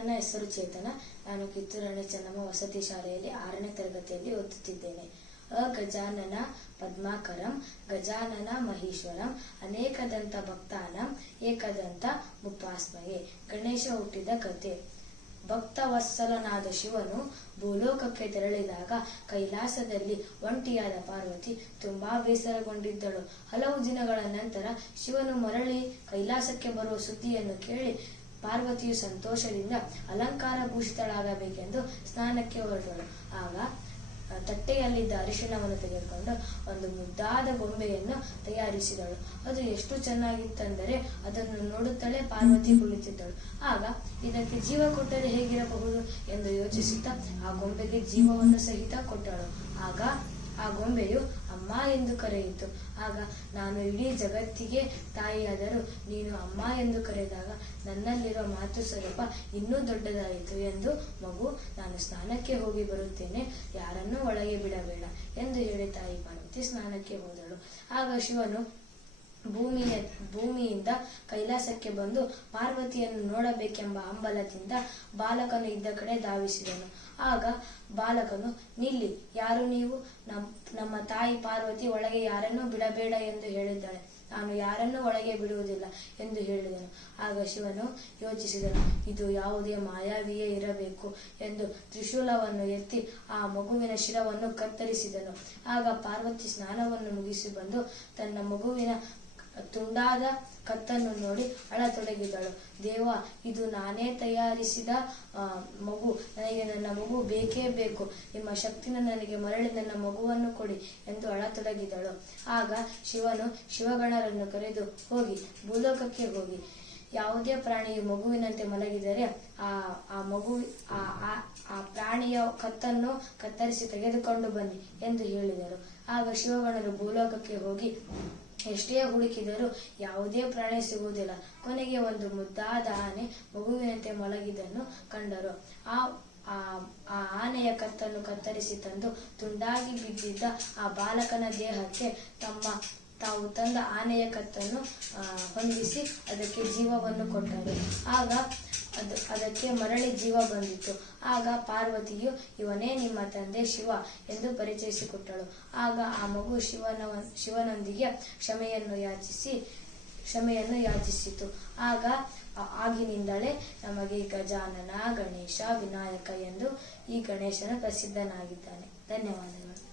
ನನ್ನ ಹೆಸರು ಚೇತನ. ನಾನು ಕಿತ್ತೂರಾಣಿ ಚೆನ್ನಮ್ಮ ವಸತಿ ಶಾಲೆಯಲ್ಲಿ ಆರನೇ ತರಗತಿಯಲ್ಲಿ ಓದುತ್ತಿದ್ದೇನೆ. ಅ ಗಜಾನನ ಪದ್ಮಾಕರಂ, ಗಜಾನನ ಮಹೇಶ್ವರಂ, ಅನೇಕದಂತ ಭಕ್ತಾನಂ, ಏಕದಂತ ಮುಪ್ಪಾಸ್ಮಯೆ. ಗಣೇಶ ಹುಟ್ಟಿದ ಕತೆ ಭಕ್ತವತ್ಸಲನಾದ ಶಿವನು ಭೂಲೋಕಕ್ಕೆ ತೆರಳಿದಾಗ ಕೈಲಾಸದಲ್ಲಿ ಒಂಟಿಯಾದ ಪಾರ್ವತಿ ತುಂಬಾ ಬೇಸರಗೊಂಡಿದ್ದಳು. ಹಲವು ದಿನಗಳ ನಂತರ ಶಿವನು ಮರಳಿ ಕೈಲಾಸಕ್ಕೆ ಬರುವ ಸುದ್ದಿಯನ್ನು ಕೇಳಿ ಪಾರ್ವತಿಯು ಸಂತೋಷದಿಂದ ಅಲಂಕಾರ ಭೂಷಿತಳಾಗಬೇಕೆಂದು ಸ್ನಾನಕ್ಕೆ ಹೊರಟಳು. ಆಗ ತಟ್ಟೆಯಲ್ಲಿದ್ದ ಅರಿಶಿಣವನ್ನು ತೆಗೆದುಕೊಂಡು ಒಂದು ಮುದ್ದಾದ ಗೊಂಬೆಯನ್ನು ತಯಾರಿಸಿದಳು. ಅದು ಎಷ್ಟು ಚೆನ್ನಾಗಿತ್ತಂದರೆ ಅದನ್ನು ನೋಡುತ್ತಲೇ ಪಾರ್ವತಿ ಕುಳಿತಿದ್ದಳು. ಆಗ, ಇದಕ್ಕೆ ಜೀವ ಕೊಟ್ಟರೆ ಹೇಗಿರಬಹುದು ಎಂದು ಯೋಚಿಸುತ್ತಾ ಆ ಗೊಂಬೆಗೆ ಜೀವವನ್ನು ಸಹಿತ ಕೊಟ್ಟಳು. ಆಗ ಆ ಗೊಂಬೆಯು ಅಮ್ಮ ಎಂದು ಕರೆಯಿತು. ಆಗ ನಾನು ಇಡೀ ಜಗತ್ತಿಗೆ ತಾಯಿಯಾದರೂ ನೀನು ಅಮ್ಮ ಎಂದು ಕರೆದಾಗ ನನ್ನಲ್ಲಿರುವ ಮಾತು ಸ್ವರೂಪ ಇನ್ನೂ ದೊಡ್ಡದಾಯಿತು ಎಂದು ಮಗು, ನಾನು ಸ್ನಾನಕ್ಕೆ ಹೋಗಿ ಬರುತ್ತೇನೆ, ಯಾರನ್ನೂ ಒಳಗೆ ಬಿಡಬೇಡ ಎಂದು ಹೇಳಿ ತಾಯಿ ಪಾರ್ವತಿ ಸ್ನಾನಕ್ಕೆ ಹೋದಳು. ಆಗ ಶಿವನು ಭೂಮಿಯ, ಭೂಮಿಯಿಂದ ಕೈಲಾಸಕ್ಕೆ ಬಂದು ಪಾರ್ವತಿಯನ್ನು ನೋಡಬೇಕೆಂಬ ಹಂಬಲದಿಂದ ಬಾಲಕನು ಇದ್ದ ಕಡೆ ಧಾವಿಸಿದನು. ಆಗ ಬಾಲಕನು, ನಿಲ್ಲಿ, ಯಾರು ನೀವು? ತಾಯಿ ಪಾರ್ವತಿ ಒಳಗೆ ಯಾರನ್ನೂ ಬಿಡಬೇಡ ಎಂದು ಹೇಳಿದ್ದಾಳೆ. ನಾನು ಯಾರನ್ನೂ ಒಳಗೆ ಬಿಡುವುದಿಲ್ಲ ಎಂದು ಹೇಳಿದನು. ಆಗ ಶಿವನು ಯೋಚಿಸಿದನು, ಇದು ಯಾವುದೇ ಮಾಯಾವಿಯೇ ಇರಬೇಕು ಎಂದು ತ್ರಿಶೂಲವನ್ನು ಎತ್ತಿ ಆ ಮಗುವಿನ ಶಿರವನ್ನು ಕತ್ತರಿಸಿದನು. ಆಗ ಪಾರ್ವತಿ ಸ್ನಾನವನ್ನು ಮುಗಿಸಿ ಬಂದು ತನ್ನ ಮಗುವಿನ ತುಂಡಾದ ಕತ್ತನ್ನು ನೋಡಿ ಅಳತೊಡಗಿದಳು. ದೇವ ಇದು ನಾನೇ ತಯಾರಿಸಿದ ಮಗು. ನನಗೆ ನನ್ನ ಮಗು ಬೇಕೇ ಬೇಕು. ನಿಮ್ಮ ಶಕ್ತಿನ ನನಗೆ ಮರಳಿ ನನ್ನ ಮಗುವನ್ನು ಕೊಡಿ ಎಂದು ಅಳತೊಡಗಿದಳು. ಆಗ ಶಿವನು ಶಿವಗಣರನ್ನು ಕರೆದು, ಹೋಗಿ, ಭೂಲೋಕಕ್ಕೆ ಹೋಗಿ. ಯಾವುದೇ ಪ್ರಾಣಿಯು ಮಗುವಿನಂತೆ ಮಲಗಿದರೆ ಆ ಆ ಮಗು ಆ, ಆ- ಪ್ರಾಣಿಯ ಕತ್ತನ್ನು ಕತ್ತರಿಸಿ ತೆಗೆದುಕೊಂಡು ಬನ್ನಿ ಎಂದು ಹೇಳಿದರು. ಆಗ ಶಿವಗಣರು ಭೂಲೋಕಕ್ಕೆ ಹೋಗಿ ಎಷ್ಟೇ ಹುಡುಕಿದರೂ ಯಾವುದೇ ಪ್ರಾಣಿ ಸಿಗುವುದಿಲ್ಲ. ಕೊನೆಗೆ ಒಂದು ಮುದ್ದಾದ ಆನೆ ಮಗುವಿನಂತೆ ಮಲಗಿದನ್ನು ಕಂಡರು. ಆ ಆ ಆನೆಯ ಕತ್ತನ್ನು ಕತ್ತರಿಸಿ ತಂದು ತುಂಡಾಗಿ ಬಿದ್ದಿದ್ದ ಆ ಬಾಲಕನ ದೇಹಕ್ಕೆ ತಮ್ಮ ತಾವು ತಂದ ಆನೆಯ ಕತ್ತನ್ನು ಹೊಂದಿಸಿ ಅದಕ್ಕೆ ಜೀವವನ್ನು ಕೊಟ್ಟರು. ಆಗ ಅದು, ಅದಕ್ಕೆ ಮರಳಿ ಜೀವ ಬಂದಿತ್ತು. ಆಗ ಪಾರ್ವತಿಯು, ಇವನೇ ನಿಮ್ಮ ತಂದೆ ಶಿವ ಎಂದು ಪರಿಚಯಿಸಿಕೊಟ್ಟಳು. ಆಗ ಆ ಮಗು ಶಿವನ ಶಿವನೊಂದಿಗೆ ಕ್ಷಮೆಯನ್ನು ಯಾಚಿಸಿ, ಕ್ಷಮೆಯನ್ನು ಯಾಚಿಸಿತು. ಆಗ ಆಗಿನಿಂದಲೇ ನಮಗೆ ಗಜಾನನ ಗಣೇಶ ವಿನಾಯಕ ಎಂದು ಈ ಗಣೇಶನ ಪ್ರಸಿದ್ಧನಾಗಿದ್ದಾನೆ. ಧನ್ಯವಾದಗಳು.